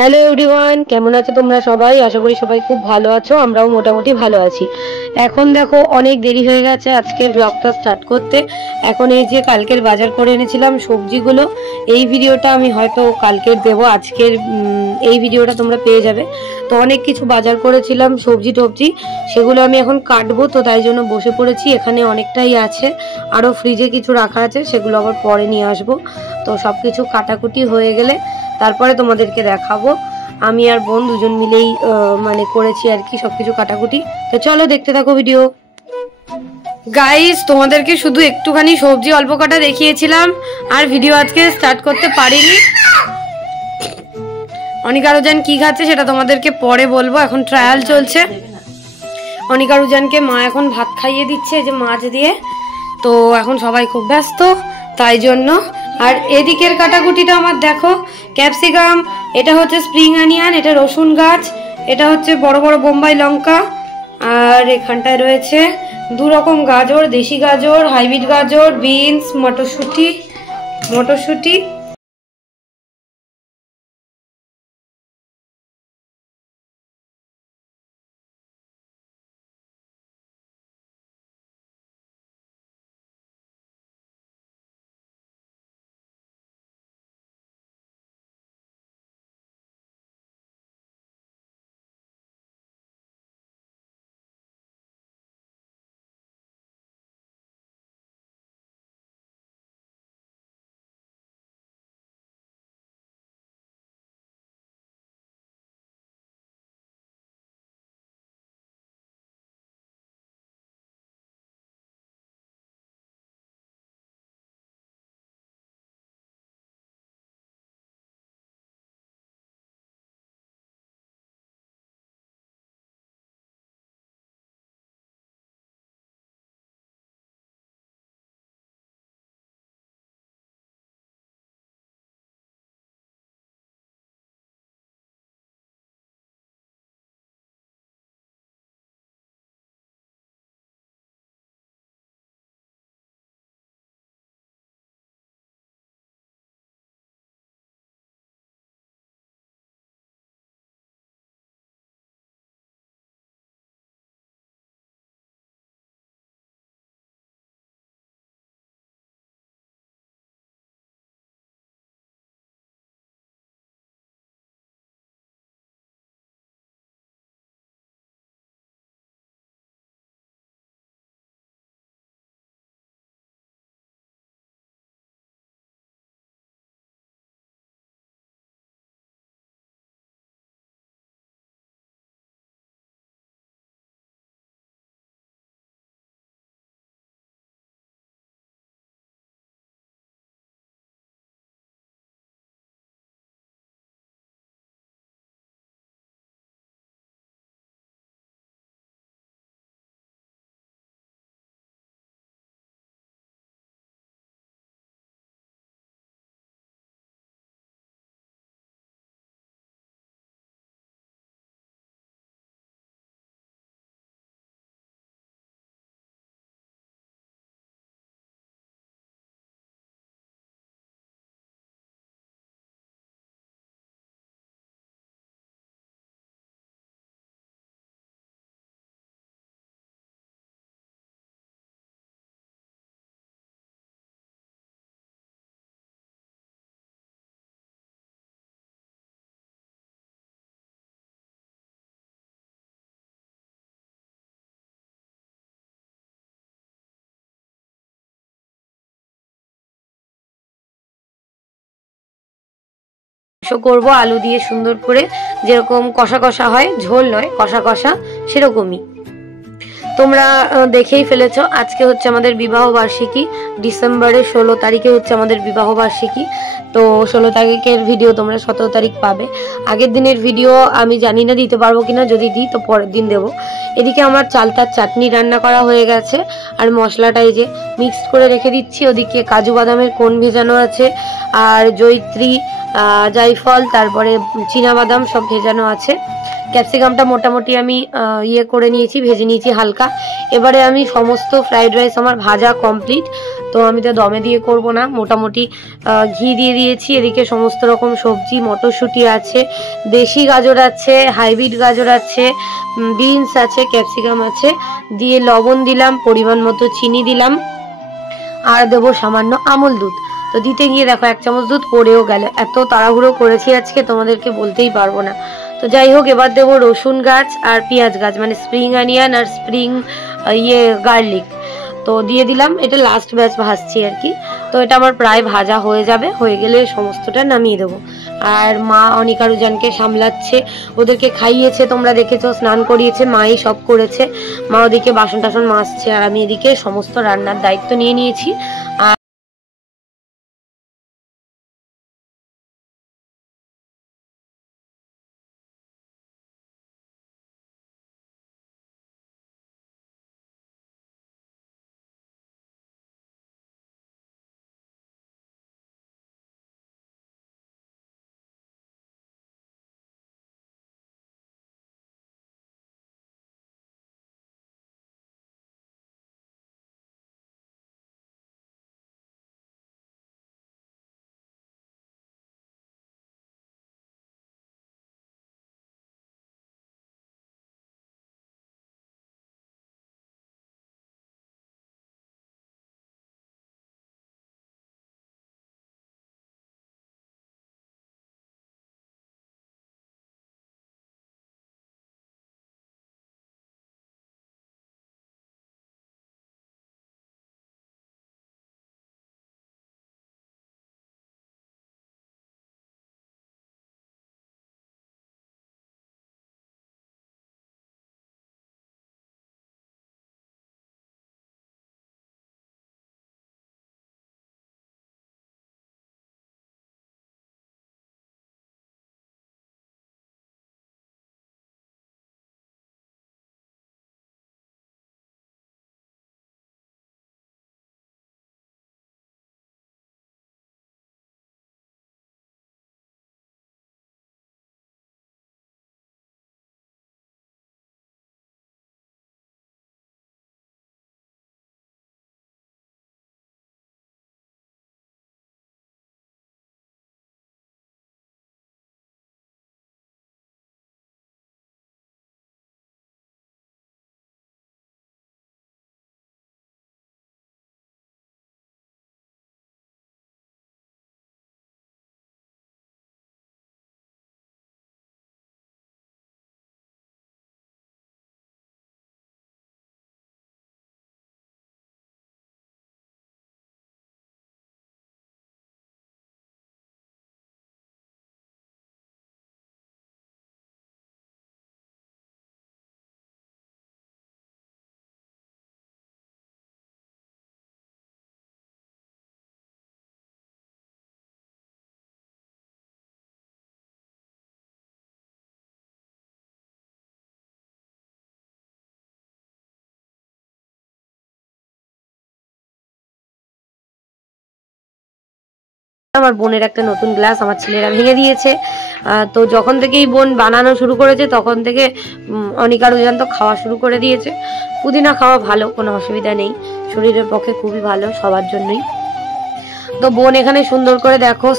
Hello everyone, কেমন আছো তোমরা সবাই? আশা করি সবাই খুব ভালো আছো। আমরাও মোটামুটি ভালো আছি। এখন দেখো অনেক দেরি হয়ে গেছে আজকে ব্লগটা স্টার্ট করতে। এখন এই যে কালকের বাজার করে এনেছিলাম সবজিগুলো, এই ভিডিওটা আমি হয়তো কালকের দেবো, আজকের এই ভিডিওটা তোমরা পেয়ে যাবে। তো অনেক কিছু বাজার করেছিলাম সবজি টবজি, সেগুলো আমি এখন কাটবো, তো তাই জন্য বসে পড়েছি। এখানে অনেকটাই আছে, আরও ফ্রিজে কিছু রাখা আছে, সেগুলো আবার পরে নিয়ে আসবো। তো সব কিছু কাটাকুটি হয়ে গেলে তারপরে তোমাদেরকে দেখাবো। আমি আর বোন দুজন মিলেই মানে করেছি আর কি সবকিছু কাটাকুটি। তো চলো দেখতে থাকো ভিডিও। গাইস, তোমাদেরকে শুধু একটুখানি সবজি অল্প কাটা দেখিয়েছিলাম, আর ভিডিও আজকে স্টার্ট করতে পারিনি। অনিকা রুজান কি খাচ্ছে সেটা তোমাদেরকে পরে বলবো, এখন ট্রায়াল চলছে। অনিকা রুজানকে মা এখন ভাত খাইয়ে দিচ্ছে যে মাছ দিয়ে। তো এখন সবাই খুব ব্যস্ত, তাই জন্য। আর এদিকের কাটাকুটিটা আমার দেখো, ক্যাপসিকাম, এটা হচ্ছে স্প্রিং অনিয়ন, এটা রসুন গাছ, এটা হচ্ছে বড় বড় বোম্বাই লঙ্কা, আর এখানটায় রয়েছে দু রকম গাজর, দেশি গাজর, হাইব্রিড গাজর, বিনস, মটরশুঁটি। করব আলু দিয়ে সুন্দর করে, যেরকম কষা কষা হয়, ঝোল নয় কষা কষা, সেরকমই। তোমরা দেখেই ফেলেছো, আজকে হচ্ছে আমাদের বিবাহ বার্ষিকী। ডিসেম্বরের 16 তারিখে হচ্ছে আমাদের বিবাহ বার্ষিকী। তো 16 তারিখের ভিডিও তোমরা 17 তারিখ পাবে। আগের দিনের ভিডিও আমি জানি না দিতে পারবো কিনা, যদি দিই তো পরের দিন দেবো। এদিকে আমার চালতার চাটনি রান্না করা হয়ে গেছে, আর মশলাটা এই যে মিক্সড করে রেখে দিচ্ছি। ওদিকে কাজু বাদামের কোন ভেজানো আছে, আর জয়িত্রী, জায়ফল, তারপরে চীনাবাদাম সব ভেজানো আছে। ক্যাপসিকামটা মোটামুটি আমি করে নিয়েছি, ভেজে নিয়েছি হালকা। এবারে আমি সমস্ত ফ্রাইড রাইস আমার ভাজা কমপ্লিট। তো আমি তো দমে দিয়ে করব না, মোটামুটি ঘি দিয়ে দিয়েছি। এদিকে সমস্ত রকম সবজি, মটরশুঁটি আছে, দেশি গাজর আছে, হাইব্রিড গাজর আছে, বিনস আছে, ক্যাপসিকাম আছে, দিয়ে লবণ দিলাম, পরিমাণ মতো চিনি দিলাম, আর দেবো সামান্য আমুল দুধ। তো দিতে গিয়ে দেখো 1 চামচ দুধ পড়েও গেল, এত তাড়াহুড়ো করেছি আজকে তোমাদেরকে বলতেই পারবো না। তো যাই হোক, এবার দেবো রসুন গাছ আর পেঁয়াজ গাছ, মানে স্প্রিং অনিয়ন আর স্প্রিং গার্লিক। তো দিয়ে দিলাম, এটা লাস্ট ব্যাচ ভাজছি আর কি। তো এটা আমার প্রায় ভাজা হয়ে যাবে, হয়ে গেলে সমস্তটা নামিয়ে দেবো। আর মা অনিকা রুজানকে সামলাচ্ছে, ওদেরকে খাইয়েছে, তোমরা দেখেছো, স্নান করিয়েছে, মাই সব করেছে। মা ওদিকে বাসন টাসন মাজছে, আর আমি এদিকে সমস্ত রান্নার দায়িত্ব নিয়ে নিয়েছি। আর আমার বোনের একটা নতুন গ্লাস আমার ছেলেরা ভেঙে দিয়েছে। তো যখন থেকেই বোন বানানো শুরু করেছে তখন থেকে অনিকা রুজান তো খাওয়া শুরু করে দিয়েছে। পুদিনা খাওয়া ভালো, কোনো অসুবিধা নেই, শরীরের পক্ষে খুবই ভালো সবার জন্যই। তো বোন এখানে সুন্দর করে দেখো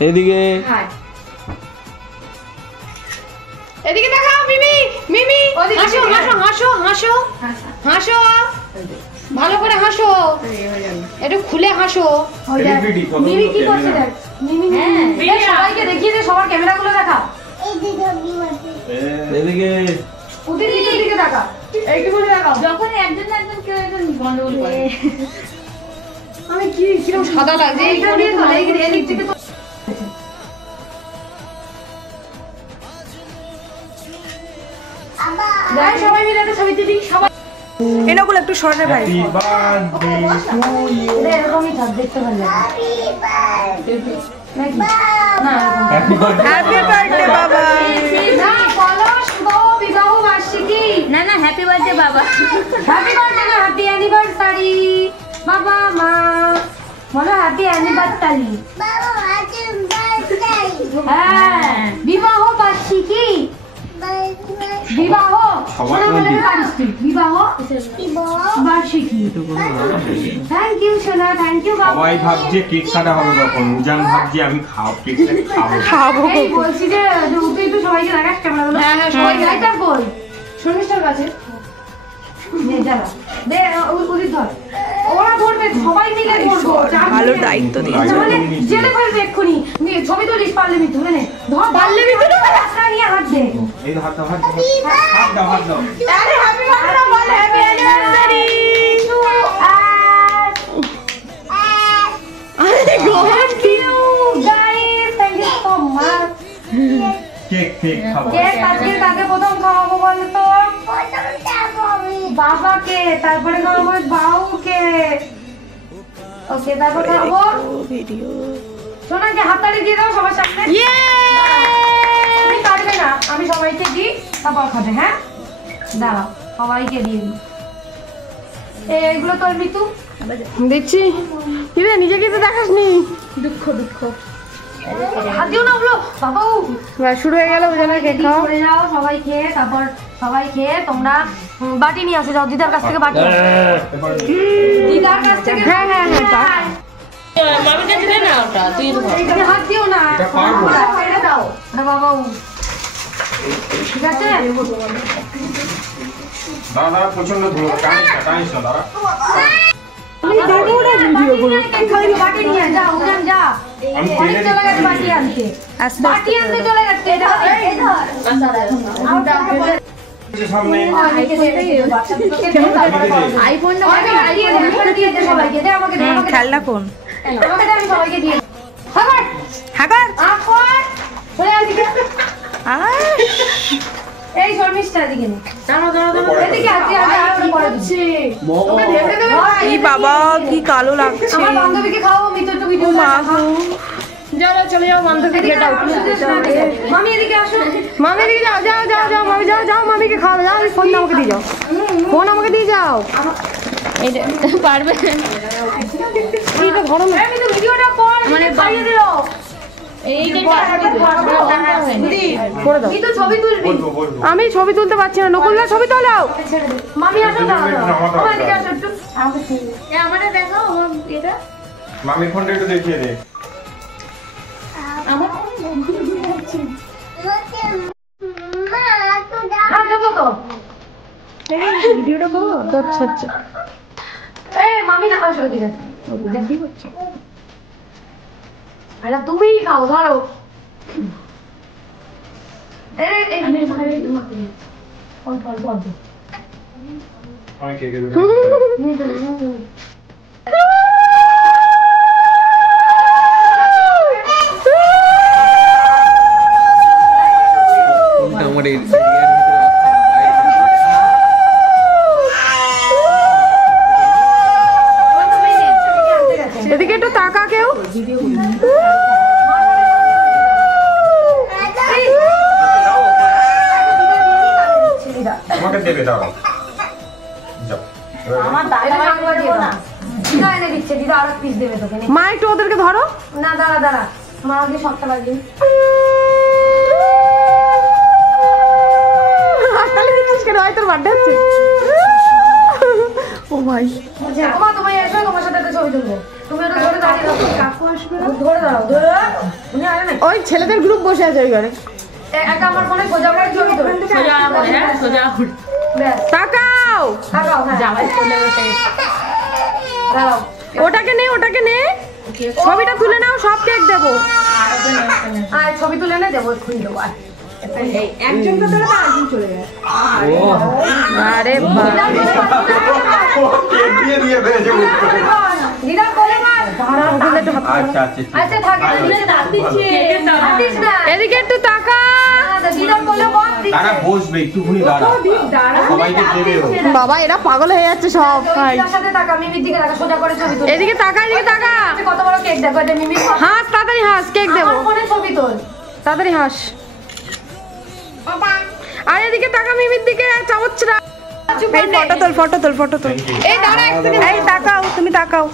এদিকে এদিকে দেখাও মিমি মিমি হাসো হাসো হাসো হাসো হাসো ভালো করে হাসো একটু খুলে হাসো মিমি কি করছে দেখ মিমি হ্যাঁ সবাইকে দেখিয়ে দে সবার ক্যামেরাগুলো দেখা এদিকে ওদের দিকে দেখা এইটু করে দেখাও যখন একজন কেউ একজন গন্ডগোল করে আমি কি কিরকম সাদা লাগছে এইটা দিয়ে তো এদিক থেকে তো ভাই সবাই মিলে একটা ছবি তুলি সবাই এনাগুলো একটু সরে ভাই এরকমই থাক দেখতে ভালো লাগে হ্যাপি বার্থডে বাবা না বলো শুভ বিবাহ বার্ষিকী না না হ্যাপি বার্থডে বাবা হ্যাপি বার্থডে না হ্যাপি অ্যানিভার্সারি বাবা মা বলো হ্যাপি অ্যানিভার্সারি হ্যাঁ বিবাহ বার্ষিকী বিবাহ বিবাহ বার্ষিকী থ্যাংক ইউ সোনা থ্যাংক ইউ বাবা সবাই ভাবছে কেক কাটা হবে তখন উজান ভাবছে আমি খাবো এই বলছি যে তুই একটু সবাইকে দেখাস ক্যামেরাগুলো হ্যাঁ হ্যাঁ সবাই লাইটার কই শর্মিষ্ঠার কাছে নে যাবা দে উদিত ধর ওরা ধরবে সবাই মিলে ধরবো ভালো দায়িত্ব দিয়েছে তাহলে জেলে ফেলবে এক্ষুনি ছবি তুলিস পারলে মিঠু নে ধর পারলে মিঠু হাতটা নিয়ে হাত দে এই হাত দাও আরে হ্যাপি বার্থডে বল হ্যাপি অ্যানিভার্সারি টু আরে গড কিউ guys thank you so much cake খাবো কেক আজকে কাকে প্রথম খাওয়াবো বল তো বাবাকে তারপরে খাওয়াবো বাউকে ওকে তারপর খাবো ভিডিও সোনাকে হাততালি দিয়ে দাও সবার সামনে তুমি কাটবে না আমি সবাইকে দিই তারপর খাবে হ্যাঁ দাঁড়াও সবাইকে দিয়ে দিই এইগুলো তোর মিতু দেখছি কি রে নিজেকে তো দেখাসনি দুঃখ হাত দিও না ওগুলো বাবাও শুরু হয়ে গেল ওজনের কেক খাও করে যাও সবাই খেয়ে তারপর সবাই খেয়ে তোমরা বাটি নিয়ে আসে যাও দিদার কাছ থেকে বাটি দিদার কাছ থেকে হ্যাঁ মামির কাছে দে না ওটা তুই এখানে হাত দিও না এটা দাও আরে বাবাও ঠিক আছে দাদা প্রচন্ড ধুলো টানিস না দাদা আমি দেবো না ভিডিও করব বাটি নিয়ে যাও উজান যা অনেক চলে গেছে বাটি আনতে বাটি আনতে চলে গেছে এটা সামনে আইফোন না দিয়ে দে সবাইকে দে আমাকে দে খেলনা কোন আমাকে দে আমি সবাইকে দিয়ে হাগার হাগার আফর চলে আসি এই শর্মিষ্ঠা দিকে নে দাঁড়াও এদিকে আসি আমি পরে দিচ্ছি ওকে ভেবে দেবে এই বাবা কি কালো লাগছে আমার বান্ধবীকে খাওয়াবো মিতু একটু ভিডিও চলে যাও বান্ধবী গেট আউট মামি এদিকে আসো মামি এদিকে যাও মামি যাও মামিকে খাওয়া যাও ফোন আমাকে দিয়ে যাও ফোন আমাকে দিয়ে যাও এটা পারবে এই তো গরম আমি তো ভিডিওটা কর মানে খাইয়ে দিলো ছবি তুলবি আমি ছবি তুলতে পারছি না নকুলদা ছবি তোলাও মামি আসো আমাদের দেখাও আমার এটা মামির ফোনটা একটু দেখিয়ে দে আমার ভিডিওটা করো আচ্ছা এই মামি না আসো ঠিক আছে দেখি করছো আরে তুমি খাও ধরো এই আমি ভাই তোমাকে অল্প আমি কেকের এদিকে একটু তাকা কেউ আমাকে দেবে দাও যাও আমার দাদা না দিদা এনে দিচ্ছে দিদা আরো পিস দেবে তোকে মা একটু ওদেরকে ধরো না দাঁড়া মা আগে সবটা বাজে হাসপাতালে দিচ্ছিস কেন তোর বার্থডে হচ্ছে ও ভাই তোমার এসো, তোমার সাথে একটা ছবি তুলবো। তুমি ওটা ধরে দাঁড়িয়ে থাকো। কাকু আসবে না? ধরে দাঁড়াও, ধরে দাঁড়াও। উনি আসে না। ওই ছেলেদের গ্রুপ বসে আছে ওই ঘরে। একটা আমার ফোনে সোজা করে ছবি তোলো। সোজা করে, হ্যাঁ সোজা করে। ব্যাস, তাকাও। তাকাও, হ্যাঁ। জামাই চলে গেছে। দাঁড়াও। ওটাকে নে, ওটাকে নে। ছবিটা তুলে নাও, সব কেক দেবো। আর ছবি তুলে নে, দেবো, এক্ষুনি দেবো। আয়। একজনকে ধরে না, একজন চলে যায়। আরে বাবা, কেক দিয়ে দিয়ে ফেলেছে মুখ করে। দিদার কোলে মার। আচ্ছা আচ্ছা ঠিক আছে। আচ্ছা, থাক, দিলে দাঁত দিচ্ছি। দাঁত দিস না। এদিকে একটু তাকা। দিদার কোলে বল দিচ্ছে। তারা বসবে একটুখানি দাঁড়া, সবাইকে দেবে ও। বাবা, এরা পাগল হয়ে যাচ্ছে সব। দিদার সাথে তাকা, মিমির দিকে তাকা, সোজা করে ছবি তুল। এদিকে তাকা, এদিকে তাকা। কত বড় কেক দেখো, এটা মিমির কত- হাস, তাড়াতাড়ি হাস, কেক দেবো। আমার ফোনে ছবি তোল। তাড়াতাড়ি হাস। আর এদিকে তাকা, মিমির দিকে চামচরা। এই ফটো তোল, ফটো তোল, ফটো তোল। এই দাঁড়া এক সেকেন্ড। এই তাকাও, তুমি তাকাও।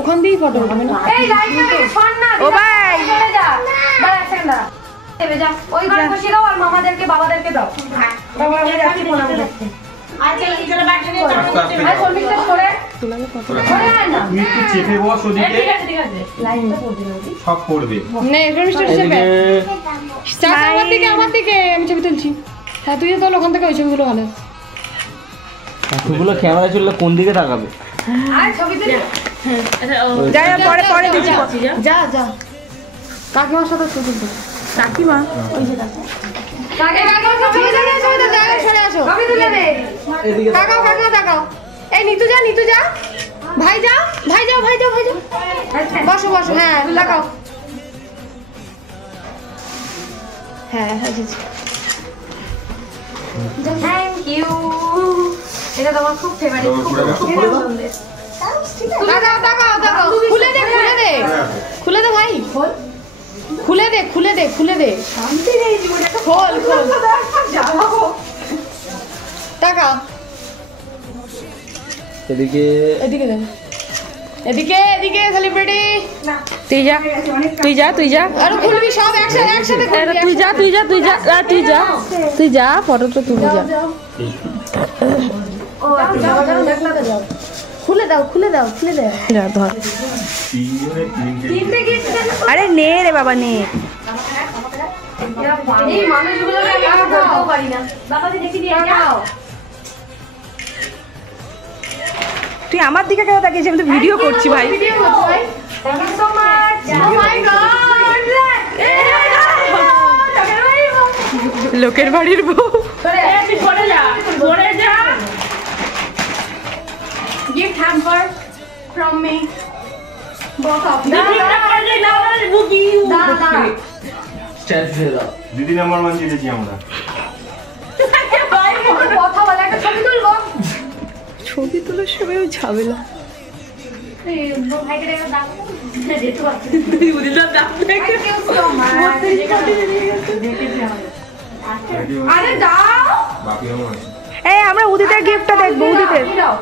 ওখান দিয়েই ফটো হবে না। এই লাইট না, শোন না। ও ভাই। চলে যা। দাঁড়া এক সেকেন্ড দাঁড়া। দেবে যা। ওই ঘরে বসিয়ে দাও আর মামাদেরকে বাবাদেরকে দাও। বাবা আমি যাচ্ছি প্রণাম করতে। আস্তে আস্তে আর যাও। শর্মিষ্ঠা সরে। সরে আয় না। তুমি একটু চেপে বস ওদিকে, লাইনটা পড়বে না। সব পড়বে। নে, শর্মিষ্ঠা চেপে। চাকা আমার দিকে, আমার দিকে। আমি ছবি তুলছি। হ্যাঁ, তুইও তোল ওখান থেকে, ওই ছবিগুলো ভালো। এতগুলো ক্যামেরা চললে কোন দিকে তাকাবে? আর ছবি তুলে। আচ্ছা ও যা, যা, পরে পরে দিচ্ছি। যা যা। কাকিমার সাথে ছবি তুল। কাকিমা, কাকে ছবি তুলে, ছবি তুলে, জায়গা সরে আসো। ছবি তুলে দে। তাকাও, কাকিমা তাকাও। এই নিতু যা, নিতু যা। ভাই যা, ভাই যাও, ভাই যাও, ভাই যাও। বসো, বসো। হ্যাঁ, তাকাও। হ্যাঁ, হ্যাঁ, জি, জি। Thank you. এটা তোমার খুব ফেভারিট। তাকাও, তাকাও, তাকাও। খুলে দে, খুলে দে। খুলে দে ভাই। খুলে দে, খুলে দে, খুলে দে। খোল, খোল। তাকাও। এদিকে এদিকে দে। এদিকে, এদিকে সেলিব্রিটি। তুই যা, তুই যা, তুই যা। আরে খুলবি সব একসাথে, একসাথে খুলবি। তুই যা, তুই যা, তুই যা, তুই যা, তুই যা, ফটোটা তুলে যা। ও খুলে দাও, খুলে দাও, খুলে দাও। যা, ধর। তিনজনের তিনটে তিনটে গিফট। আরে নে রে বাবা, নে। এই মানুষগুলোকে আমি আর বলতেও পারি না। বাবাকে দেখি দিয়ে যাও। তুই আমার দিকে কেন তাকিয়েছিস? আমি তো ভিডিও করছি ভাই। ভিডিও করছো ভাই। Thank you so much. Oh my God. লোকের বাড়ির বউ। সরে আয়। তুই সরে যা, সরে যা। Gift hamper from me. Both of you. দিদিটা করে দে, না বলে বুকি। দাঁড়া। স্ট্যাচু দিয়ে দাও। দিদি নাম্বার 1 জিতেছি আমরা। কথা বলে একটা ছবি তুলবো। ছবি তোলার সময় ঝামেলা। ভাইকে দেখে দাও। যেতে পারছি। বুঝলাম ডাকবে। Thank you so much. আরে দাও। বাকি আমার আছে। এই আমরা উদিতের গিফটটা দেখবো, উদিতের। দাও।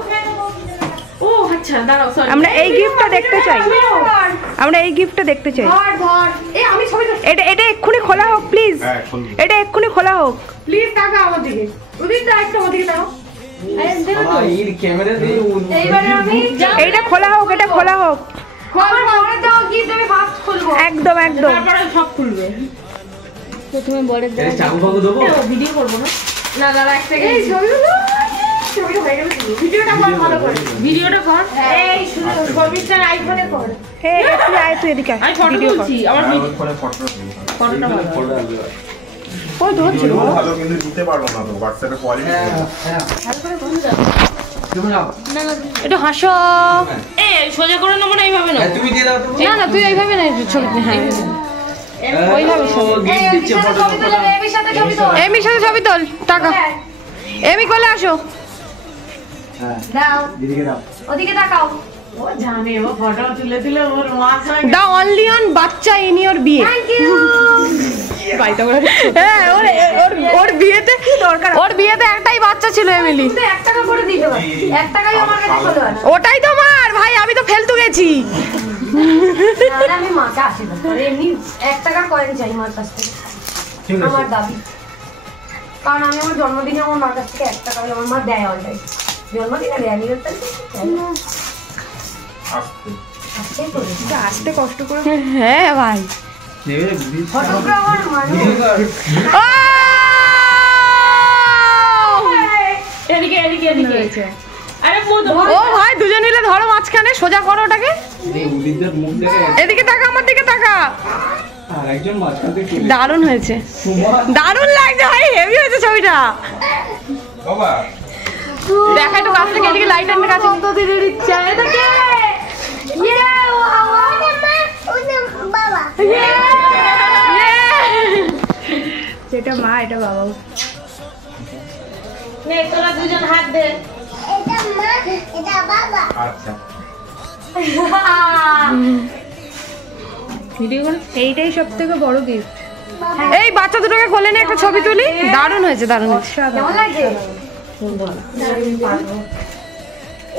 ও আচ্ছা দাঁড়াও, সরি। আমরা এই গিফটটা দেখতে চাই। ধর, আমরা এই গিফটটা দেখতে চাই। ধর। এই আমি ছবি তুল। এটা এক্ষুনি খোলা হোক প্লিজ। হ্যাঁ খুলবি। এটা এক্ষুনি খোলা হোক। প্লিজ তাকা আমার দিকে। উদিত দা একটা ওদিকে দাও। এই ক্যামেরা দিয়ে এইবারে আমি এইটা খোলা হোক, এটা খোলা হোক। আমার পরে দাও গিফট আমি ফার্স্ট খুলবো। একদম, একদম। তারপরে সব খুলবে। প্রথমে বড়ের এই চাকু ফাকু দেবো। ভিডিও করবো না। না দাঁড়া এক এই সেকেন্ড। ছবিগুলো ছবিটা হয়ে গেল। ভিডিওটা কর ভালো করে। ভিডিওটা কর। এই শুনো শর্মিষ্ঠার আইফোনে কর। হে, তুই আয়, তুই এদিকে আয়। আমি ফটো ভিডিও কর। তুলছি, আমার আর ওর ফোনে ফটোটা তুলি। ফটোটা ভালো। ফটো আসবে। ওই ধরছিল। ভিডিও ভালো কিন্তু দিতে পারবো না তো হোয়াটসঅ্যাপে কোয়ালিটি। তুমি নাও। একটু হাসো। এ সোজা করে নেবো না, এইভাবে না। তুমি দিয়ে দাও তো। না না, তুই এইভাবে না, ছবি। হ্যাঁ, ওইভাবে ছবি। গিফট দিচ্ছে ফটো ছবি তুলে এমির সাথে ছবি তুল। এমির সাথে ছবি তোল। টাকা। এমি কোলে আসো। হ্যাঁ দাও। দিদিকে দাও। ওদিকে তাকাও। ও জানে, ও ফটো তুলে তুলে ওর মাছ হয়ে দা অনলি অন বাচ্চা ইন ইওর বিয়ে। Thank you. হ্যাঁ, ওর বিয়েতে কি দরকার? ওর বিয়েতে একটাই বাচ্চা ছিল, এমিলি। কিন্তু 1 টাকা করে দিতে হবে। 1 টাকাই আমার কাছে চলে আসে। ওটাই তো মার ভাই, আমি তো ফেলতু গেছি। না আমি মাকে আশীর্বাদ করে এমনি 1 টাকার কয়েন চাই মার কাছ থেকে। ঠিক আছে। আমার দাবি। কারণ আমি আমার জন্মদিনে আমার মার কাছ থেকে 1 টাকা আমার মা দেয় অলরেডি। জন্মদিনে দেয়, নিজের তারিখে দেয়। আসতে আসতে কষ্ট করে হ্যাঁ ভাই নেবে বুদ্ধি ফটোগ্রাফার এদিকে এদিকে এদিকে ও ভাই দুজন মিলে ধরো মাঝখানে সোজা করো ওটাকে এই বুদ্ধিদের মুখ দেখে এদিকে তাকা আমার দিকে তাকা আর একজন মাঝখান থেকে চলে দারুণ হয়েছে তোমার দারুণ লাগছে ভাই হেভি হয়েছে ছবিটা বাবা দেখা একটু কাছ থেকে এদিকে লাইট আনতে কাছে তো দিদির ইচ্ছা এটাকে এটা মা এটা বাবা তোরা দুজন হাত দে। আচ্ছা ভিডিও করে এইটাই সব থেকে বড় গিফট এই বাচ্চা দুটোকে কোলে নিয়ে একটা ছবি তুলি দারুণ হয়েছে দারুণ হয়েছে কেমন লাগছে?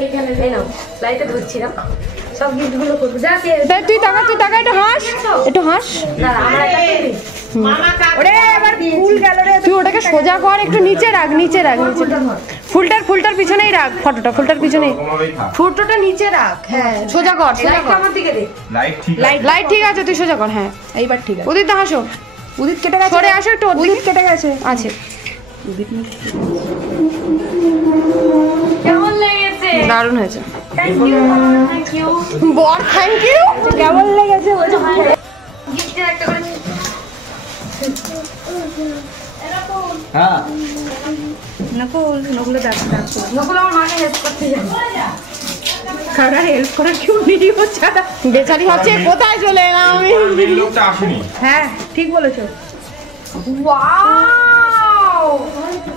এইখানে এই নাও, লাইটে ধরছিলাম সব গিফটগুলো করবো যা কে দেখ তুই তাকা একটু হাস না আমার একটা দিবি। ওরে এবার ফুল গেল রে তুই ওটাকে সোজা কর একটু নিচে রাখ ফুলটার পিছনেই রাখ ফটোটা ফুলটার পিছনেই তোমারই থাক ফটোটা নিচে রাখ হ্যাঁ সোজা কর লাইটটা আমার দিকে দে। লাইট ঠিক আছে লাইট ঠিক আছে তুই সোজা কর হ্যাঁ এইবার ঠিক আছে উদিত হাসো উদিত কেটে গেছে সরে আসো একটু ওর দিকে। উদিত কেটে গেছে আছে কেমন লেগেছে? দারুণ হয়েছে থ্যাংক ইউ বর থ্যাংক ইউ কেমন লেগেছে বলছো গিফটের একটা করে হ্যাঁ নকুল ডাক নকুল আমার মাকে হেল্প করতে যাবে। কারা হেল্প করে কেউ ভিডিও ছাড়া বেচারি হচ্ছে কোথায় চলে এলাম আমি মেন লোকটা আসেনি হ্যাঁ ঠিক বলেছো ওয়াও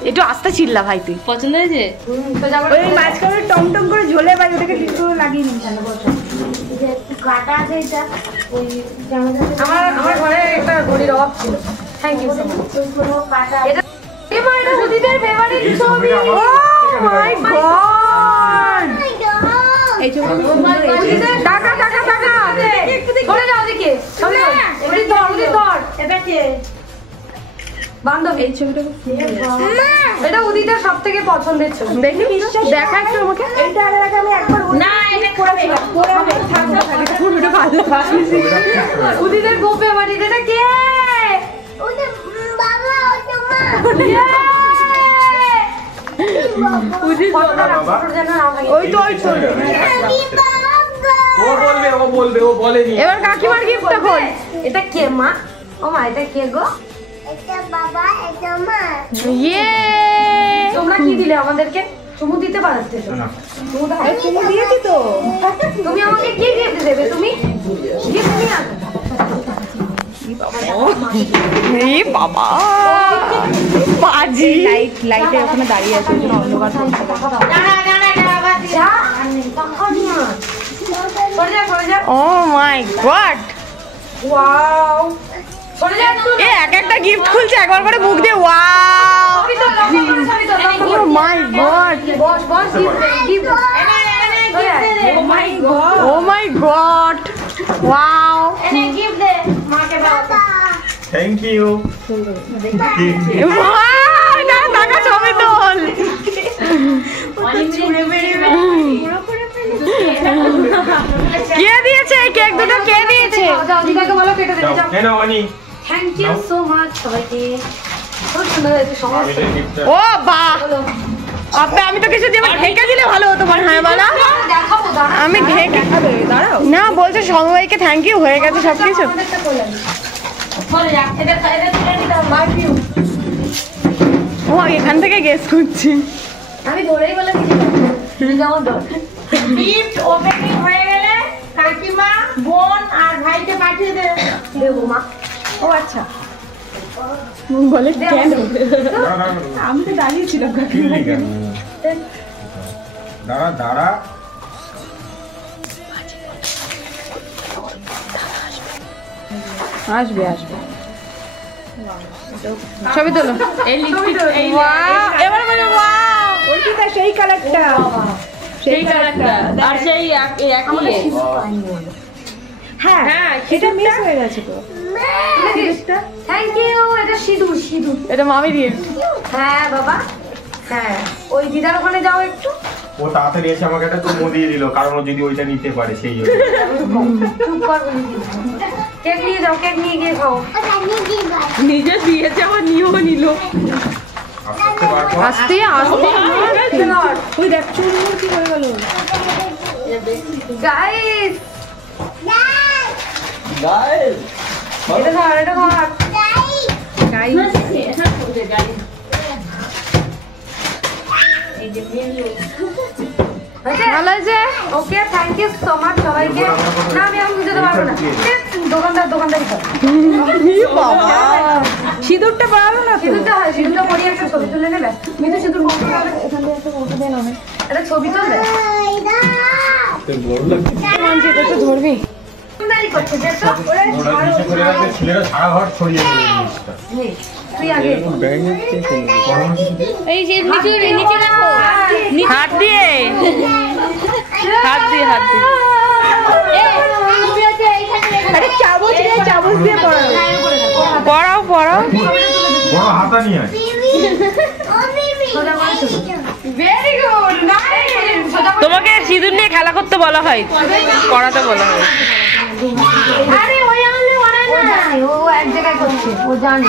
একটু আস্তে চিল্লা ভাই তুই পছন্দ হয়েছে সোজা করে ওই মাঝখানে টমটম করে ঝোলে ভাই ওটাকে ঠিক করে লাগিয়ে নিই কাটা আছে এটা ওই আমার ঘরে একটা ঘড়ির অভাব ছিল। Thank you so much. এটা এবার এটা সুদীদের ফেভারিট ছবি। ও মাই গড এই ছবিটা সুদীদের টাকা সরে যাও দিকে সরে যাও উদিত ধর এটা কে বান্ধবী এই ছবিটা এটা উদিতের সবথেকে পছন্দের ছবি দেখি দেখা একটু আমাকে এইটা আগে আমি একবার না এটা করে পুরোটা ভালো উদিতের খুব ফেভারিট এটা কে ওই তো ও বলবে ও বলেনি এবার কাকিমার গিফটটা খোল এটা কে মা ও মা এটা কে গো ইয়ে তোমরা কি দিলে আমাদেরকে চুমু দিতে পারতে না তুমি দিয়েছি তো তুমি আমাকে কি গিফট দেবে তুমি গিফট নিয়ে আসো এই বাবা বাজি লাইটে ওখানে দাঁড়িয়ে আছে অন্ধকার সরে যা ও মাই গড ওয়াও সরে যা একটু এ এক একটা গিফট খুলছে একবার করে মুখ দিয়ে wow oh my god boss gift O my god O my god wow এনে গিফট দে মাকে দাও থ্যাংক ইউ ওয়াও না টাকা ছবি তোল কে দিয়েছে এই কেক দুটো কে দিয়েছে যাও দিদাকে বলো কেটে দেবে যাও কেন মানি থ্যাংক ইউ সো মাচ সবাইকে খুব সুন্দর হয়েছে সমস্ত আমি গিফটটা ও বাহ আপনি আমি তো কিছু দিয়ে ঢেকে দিলে ভালো হতো মনে হয় বলা দেখাবো দাঁড়াও আমি ঢেকে দাঁড়াও না বলছে সমবাইকে থ্যাংক ইউ হয়ে গেছে সবকিছু আমাদেরটা করলাম বলে যা এটা তুলে নিতে হবে মাই ভিউ ও এখান থেকে গেস করছি আমি ধরেই বলে কিছু যেমন ধর গিফট ওপেনিং হয়ে গেলে কাকিমা বোন আর ভাইকে পাঠিয়ে দেবো মা ও আচ্ছা বলে কেন আমি তো দাঁড়িয়েছিলাম দাঁড়া আসবে ছবি তোলো এই লিপস্টিক এই এবার বলে ওয়াও ওইটা সেই কালারটা সেই কালারটা আর সেই একই হ্যাঁ এটা মিস হয়ে গেছে তো থ্যাংক ইউ এটা সিঁদুর এটা মামি গিফট হ্যাঁ বাবা হ্যাঁ ওই দিদার ওখানে যাও একটু ও তাড়াতাড়ি এসে আমাকে একটা চুমো দিয়ে দিল, কারণ ও যদি ওইটা নিতে পারে সেই জন্য। চুপ কর বলে দিই। কেক নিয়ে যাও, কেক নিয়ে গিয়ে খাও। নিজে দিয়েছে আবার নিয়েও নিল। আস্তে বার কর। আস্তে আস্তে ওই দেখ চুল কি হয়ে গেল। গাইস গাইস এটা ধর, এটা ধর। ভালো হয়েছে। ওকে, থ্যাংক ইউ সো মাচ সবাইকে। না আমি এখন বুঝতে পারবো না। দোকানদারি কর। সিঁদুরটা পড়ালো না তো। সিঁদুরটা হয়, সিঁদুরটা পরিয়ে একটা ছবি তুলে নেবে। মিতু সিঁদুর বন্ধ করবে। এখান থেকে একটা ফটো দিয়ে নাও। এটা ছবি তুলবে। তোর বড় লাগছে। মানছি এটা তো ধরবি। দোকানদারি করছে যে তো। ওরে ওরা নিচে করে রাখলে ছেলেরা সারা ঘর ছড়িয়ে দেবে জিনিসটা। নেই, তুই আগে। ব্যাঙের চেয়ে কম। গরম কিছু দিয়ে? এই যে নিচে রাখো। হাত দিয়ে হাত দিয়ে আরে চামচ দিয়ে পড়াও বড় হাতা নিয়ে আয়। Very good, nice. তোমাকে সিঁদুর নিয়ে খেলা করতে বলা হয়, পড়াতে বলা হয়। আরে ওই আমলে ওরা না, ও এক জায়গায় করছে, ও জানে।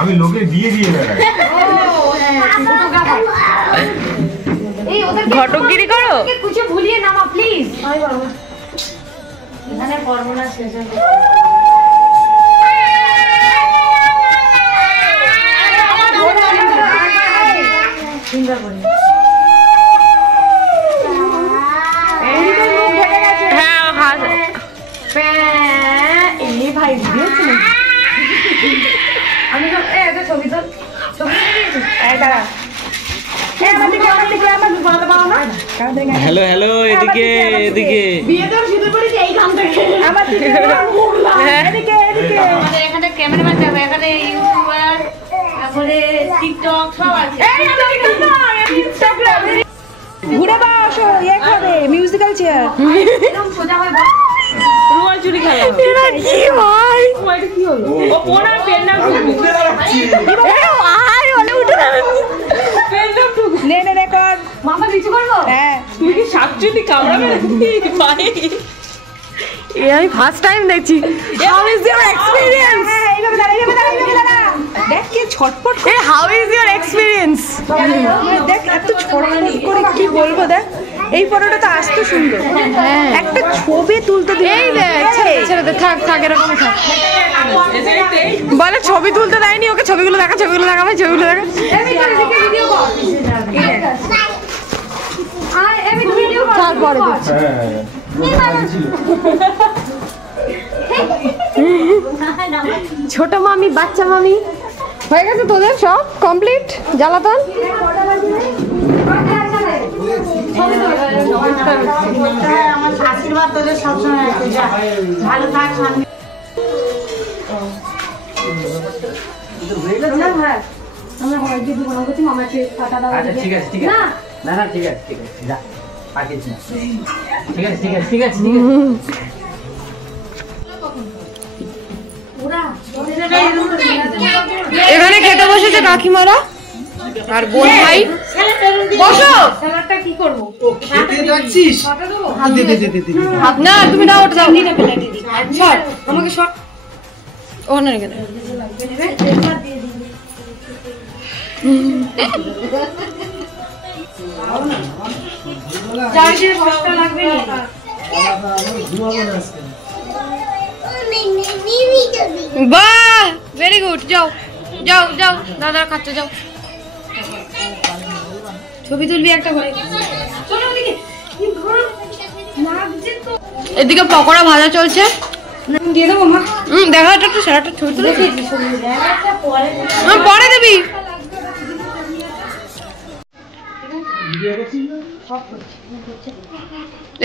আমি লোকে দিয়ে বেড়াই। এই ওদের ঘটকগিরি করো। কিছু ভুলিয়ে নামা প্লিজ। এখানে পড়বো না, শেষ হয়ে গেছে। হ্যাঁ হাত এই ভাই দিয়েছি আমি তো এটা ছবি তো ছবি দিয়েছি। এই দাঁড়া, আমার দিকে আমার বাবা বাবা না। হ্যালো হ্যালো, এদিকে এদিকে। বিয়ে তো সিঁদুর পড়েছে এইখান থেকে। আমার দিকে এদিকে এদিকে। আমাদের এখানে ক্যামেরাম্যান যাবে, এখানে ইউটিউবার, তারপরে টিকটক সব আছে। এই আমি না ইনস্টাগ্রাম ঘুরে বাসো ইয়ে খাবে মিউজিক্যাল চেয়ার। এরকম সোজা হয়ে বস। রুমাল চুরি খেলা এটা কি হয়? এটা কি হলো? ও পোনা পেন্ডাম ঢুকবি। নে রেকর্ড। মাথা নিচু করবো। হ্যাঁ তুমি কি শাকচুনি কামড়াবে নাকি পায়ে? আমি ফার্স্ট টাইম দেখছি। How is your experience? এইভাবে দাঁড়া। দেখ কি ছটপট করে। How is your experience? দেখ এত ছটপট করে কি বলবো। দেখ এই ফটোটা তো আসতো সুন্দর। একটা ছবি তুলতে দিই। এই দেখ ছেড়ে দে, থাক এরকমই থাক। বলে ছবি তুলতে দেয়নি ওকে। ছবিগুলো দেখা ভাই, ছবিগুলো দেখা। ভিডিও কর। আমি ভিডিও কর। তারপরে দিচ্ছি। ছোট মামি, বাচ্চা মামি হয়ে গেছে তোদের সব কমপ্লিট জ্বালাতন। আমার আশীর্বাদ তোদের সবসময় আছে, যা ভালো থাক সামনে। আচ্ছা ঠিক আছে ঠিক আছে। না ঠিক আছে যা পাঠিয়েছি না। ঠিক আছে। এখানে খেতে বসেছে কাকিমারা আর বোন ভাই। বসো। স্যালাডটা কি করবো? খেতে যাচ্ছিস? না তুমি দাও, ওটা দাও। শট আমাকে শট। ও না রেখে দাও। চারটে মশলা লাগবে না। বাহ ভেরি গুড। যাও দাদা খাচ্ছে, যাও ছবি তুলবি একটা করে। চলো ওদিকে। লাগছে তো। এদিকে পকোড়া ভাজা চলছে। দিয়ে দেবো মা। দেখা একটু সারাটা ছবি তুলে পরে পরে দিবি।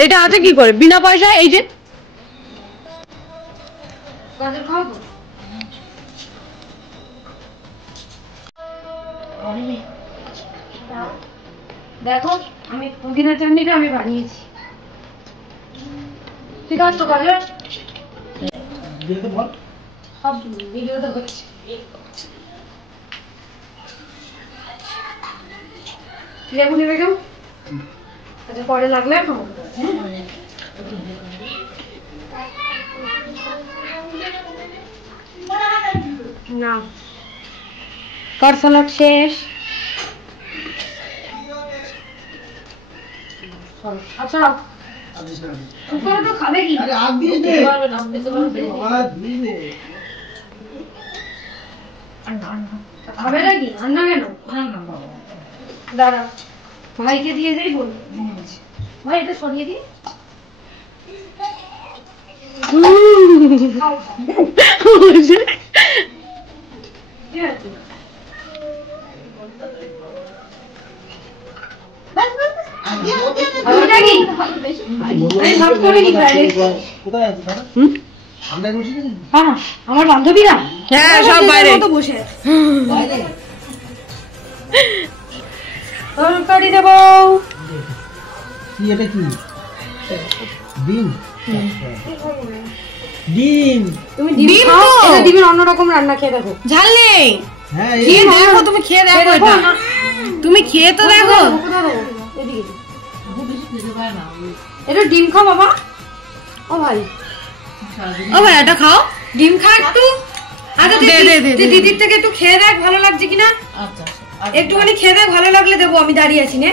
এটা আছে কি করে বিনা পয়সায়? এই যে গাজর খাবো। দেখো আমি পুদিনা চাটনিটা আমি বানিয়েছি। ঠিক আছে তো গাজর সব ভিডিওতে হচ্ছে। লেবু নেবে কেউ? আচ্ছা পরে লাগলে না কার সালাদ শেষ। আচ্ছা তো খাবে কি খাবে নাকি রান্না কেন দাঁড়া ভাইকে দিয়ে যাই বল ভাই এটা সরিয়ে দিই আমার বান্ধবীরা হ্যাঁ সব বাইরে বসে তরকারি দেবো এটা কি ডিম ডিম তুমি ডিম খাও এটা ডিমের অন্যরকম রান্না খেয়ে দেখো ঝাল নেই হ্যাঁ খেয়ে দেখো তুমি খেয়ে দেখো এটা তুমি খেয়ে তো দেখো এটা ডিম খাও বাবা ও ভাই এটা খাও ডিম খা একটু আচ্ছা দিদির থেকে একটু খেয়ে দেখ ভালো লাগছে কিনা একটুখানি খেয়ে দেখ ভালো লাগলে দেবো আমি দাঁড়িয়ে আছি নে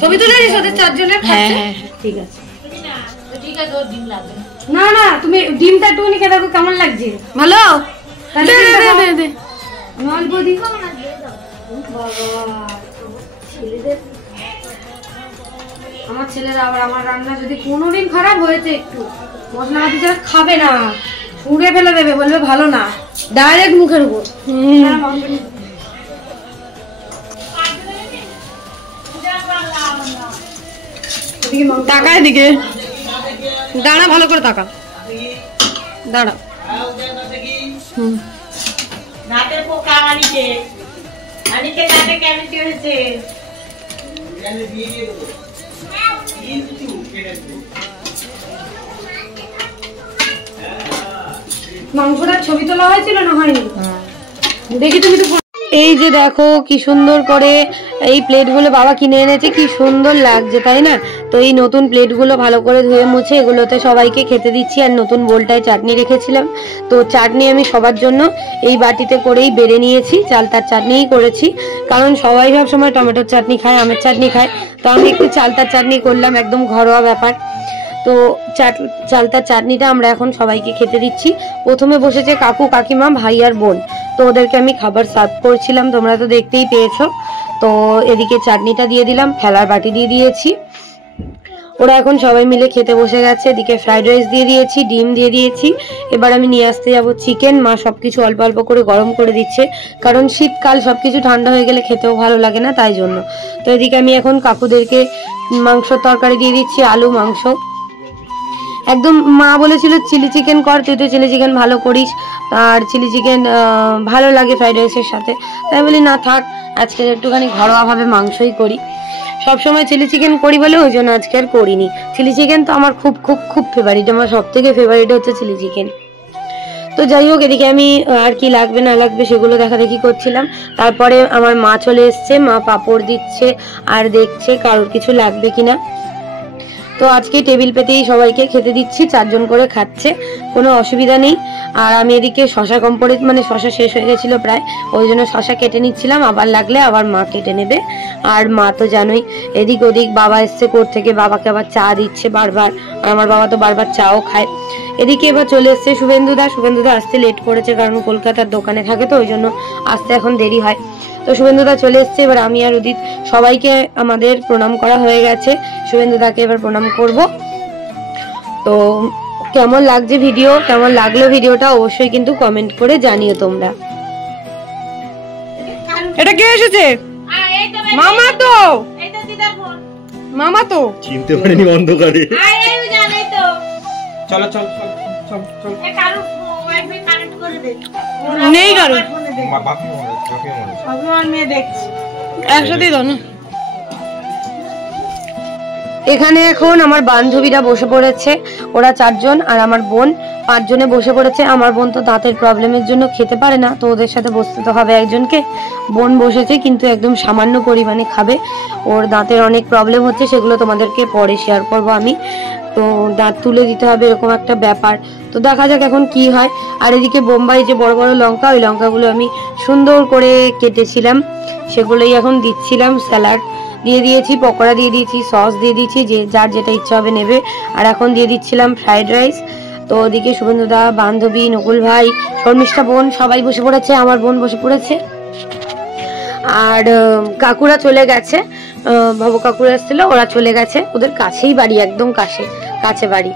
ছবি তুলে দিস ওদের 4 জনের খাচ্ছে ঠিক আছে না না তুমি ডিমটা একটুখানি খেয়ে দেখো কেমন লাগছে ভালো অল্প দিই আমার ছেলেরা আবার আমার রান্না যদি কোনোদিন খারাপ হয়েছে একটু মশলাপাতি ছাড়া খাবে না ছুঁড়ে ফেলে দেবে বলবে ভালো না ডাইরেক্ট মুখের উপর টাকা এদিকে দাঁড়া ভালো করে টাকা দাঁড়া দাঁতে পোকা আনিকে দাঁতে ক্যাভিটি হয়েছে মাংসটার ছবি তোলা হয়েছিল না হয়নি দেখি তুমি তো এই যে দেখো কি সুন্দর করে এই প্লেটগুলো বাবা কিনে এনেছে কি সুন্দর লাগছে তাই না তো এই নতুন প্লেটগুলো ভালো করে ধুয়ে মুছে এগুলোতে সবাইকে খেতে দিচ্ছি আর নতুন বোলটায় চাটনি রেখেছিলাম তো চাটনি আমি সবার জন্য এই বাটিতে করেই বেড়ে নিয়েছি চালতার চাটনিই করেছি কারণ সবাই সব সময় টমেটোর চাটনি খায় আমের চাটনি খায় তো আমি একটু চালতার চাটনি করলাম একদম ঘরোয়া ব্যাপার তো চালতার চাটনিটা আমরা এখন সবাইকে খেতে দিচ্ছি প্রথমে বসেছে কাকু কাকিমা ভাই আর বোন তো ওদেরকে আমি খাবার সার্ভ করছিলাম তোমরা তো দেখতেই পেয়েছো তো এদিকে চাটনিটা দিয়ে দিলাম খেলার বাটি দিয়ে দিয়েছি ওরা এখন সবাই মিলে খেতে বসে গেছে এদিকে ফ্রাইড রাইস দিয়ে দিয়েছি ডিম দিয়ে দিয়েছি এবার আমি নিয়ে আসতে যাবো চিকেন মা সবকিছু অল্প অল্প করে গরম করে দিচ্ছে কারণ শীতকাল সবকিছু ঠান্ডা হয়ে গেলে খেতেও ভালো লাগে না তাই জন্য তো এদিকে আমি এখন কাকুদেরকে মাংসর তরকারি দিয়ে দিচ্ছি আলু মাংস একদম মা বলেছিল চিলি চিকেন কর তুই তো চিলি চিকেন ভালো করিস আর চিলি চিকেন ভালো লাগে ফ্রাইড রাইসের সাথে তাই বলি না থাক আজকে একটুখানি ঘরোয়াভাবে মাংসই করি সবসময় চিলি চিকেন করি বলে ওই জন্য আজকে আর করিনি চিলি চিকেন তো আমার খুব খুব খুব ফেভারিট আমার সব থেকে ফেভারিট হচ্ছে চিলি চিকেন তো যাই হোক এদিকে আমি আর কি লাগবে না লাগবে সেগুলো দেখাদেখি করছিলাম তারপরে আমার মা চলে এসছে মা পাঁপড় দিচ্ছে আর দেখছে কারোর কিছু লাগবে কিনা তো আজকে টেবিল পেতেই সবাইকে খেতে দিচ্ছি 4 জন করে খাচ্ছে কোনো অসুবিধা নেই আর আমি এদিকে শশা কম পড়ে মানে শশা শেষ হয়ে গেছিল প্রায় ওই জন্য শশা কেটে নিচ্ছিলাম আবার লাগলে আবার মা কেটে নেবে আর মা তো জানোই এদিক ওদিক বাবা এসছে কোর্ট থেকে বাবাকে আবার চা দিচ্ছে বারবার আর আমার বাবা তো বারবার চাও খায় এদিকে এবার চলে এসছে শুভেন্দুদা আসতে লেট করেছে কারণ কলকাতার দোকানে থাকে তো ওই জন্য আসতে এখন দেরি হয় তো শুভেন্দুদা চলে এসছে এবার আমি আর উদিত সবাইকে আমাদের প্রণাম করা হয়ে গেছে শুভেন্দুদাকে এবার প্রণাম করব তো কেমন লাগছে ভিডিও কেমন লাগলো ভিডিওটা অবশ্যই কিন্তু কমেন্ট করে জানিও তোমরা এটা কে এসেছে মামা তো মামা তো চিনতে পারিনি অন্ধকারে চলো চলো চল চল চল কারো ওয়াইফাই কানেক্ট করে দে নেই কারো বাপি মনে আমার মেয়ে দেখছি একসাথেই দাও না এখানে এখন আমার বান্ধবীরা বসে পড়েছে, ওরা 4 জন আর আমার বোন 5 জনে বসে পড়েছে। আমার বোন তো দাঁতের প্রবলেমের জন্য খেতে পারে না, তো ওদের সাথে বসতে তো হবে একজনকে। বোন বসেছে কিন্তু একদম সামান্য পরিমাণে খাবে, ওর দাঁতের অনেক প্রবলেম হচ্ছে, সেগুলো তোমাদেরকে পরে শেয়ার করব আমি। তো দাঁত তুলে দিতে হবে এরকম একটা ব্যাপার, তো দেখা যাক এখন কি হয়। আর এদিকে বোম্বাই যে বড় বড় লঙ্কা, ওই লঙ্কাগুলো আমি সুন্দর করে কেটেছিলাম, সেগুলোই এখন দিচ্ছিলাম। স্যালাড দিয়ে দিয়েছি, পকোড়া দিয়ে দিয়েছি, সস দিয়ে দিয়েছি, যে যার যেটা ইচ্ছা হবে নেবে। আর এখন দিয়ে দিচ্ছিলাম ফ্রাইড রাইস। তো ওদিকে শুভেন্দুদা, বান্ধবী, নকুল ভাই, শর্মিষ্ঠা বোন সবাই বসে পড়েছে, আমার বোন বসে পড়েছে। আর কাকুরা চলে গেছে, ভব কাকুরা এসেছিল, ওরা চলে গেছে, ওদের কাছেই বাড়ি, একদম কাছে বাড়ি।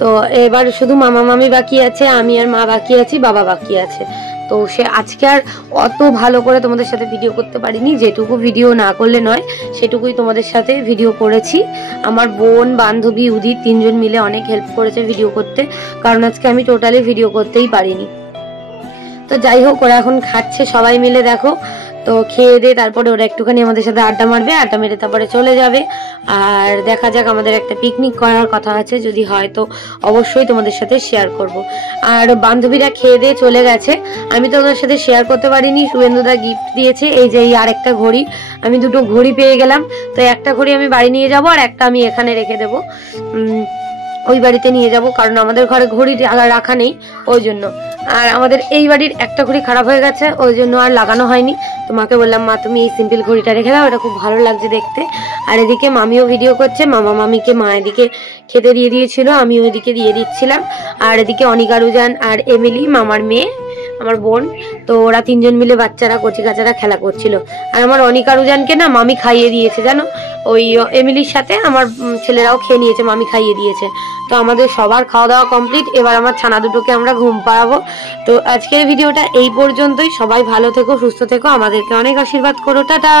তো এবার শুধু মামা মামি বাকি আছে, আমি আর মা বাকি আছি, বাবা বাকি আছে। তো সে আজকে আর অত ভালো করে তোমাদের সাথে ভিডিও করতে পারিনি, যেটুকু ভিডিও না করলে নয় সেটুকুই তোমাদের সাথে ভিডিও করেছি। আমার বোন, বান্ধবী, উদিত 3 জন মিলে অনেক হেল্প করেছে ভিডিও করতে, কারণ আজকে আমি টোটালি ভিডিও করতেই পারিনি। তো যাই হোক, ওরা এখন খাচ্ছে সবাই মিলে, দেখো। তো খেয়ে দিয়ে তারপরে ওরা একটুখানি আমাদের সাথে আড্ডা মারবে, আড্ডা মেরে তারপরে চলে যাবে। আর দেখা যাক, আমাদের একটা পিকনিক করার কথা আছে, যদি হয় তো অবশ্যই তোমাদের সাথে শেয়ার করব। আর বান্ধবীরা খেয়ে দিয়ে চলে গেছে, আমি তো ওদের সাথে শেয়ার করতে পারিনি। শুভেন্দুদা গিফট দিয়েছে, এই যে এই আরেকটা ঘড়ি, আমি 2টো ঘড়ি পেয়ে গেলাম। তো একটা ঘড়ি আমি বাড়ি নিয়ে যাব, আর একটা আমি এখানে রেখে দেবো, ওই বাড়িতে নিয়ে যাব, কারণ আমাদের ঘরে ঘড়ি রাখা নেই ওই জন্য। আর আমাদের এই বাড়ির একটা ঘড়ি খারাপ হয়ে গেছে, ওই জন্য আর লাগানো হয়নি। তো মাকে বললাম, মা তুমি এই সিম্পল ঘড়িটা রেখে দাও, এটা খুব ভালো লাগছে দেখতে। আর এদিকে মামিও ভিডিও করছে, মামা মামিকে মা এদিকে খেতে দিয়ে দিয়েছিল, আমি ওইদিকে দিয়ে দিচ্ছিলাম। আর এদিকে অনিকা, রুজান আর এমিলি, মামার মেয়ে, আমার বোন, তো ওরা 3 জন মিলে বাচ্চারা কচি কাচারা খেলা করছিল। আর আমার অনিকা, রুজানকে না মামি খাইয়ে দিয়েছে জানো, ওই এমিলির সাথে আমার ছেলেরাও খেয়ে নিয়েছে, মামি খাইয়ে দিয়েছে। তো আমাদের সবার খাওয়া দাওয়া কমপ্লিট, এবার আমার ছানা দুটোকে আমরা ঘুম পাড়াবো। তো আজকের ভিডিওটা এই পর্যন্তই, সবাই ভালো থেকো, সুস্থ থেকো, আমাদেরকে অনেক আশীর্বাদ করো, টাটা।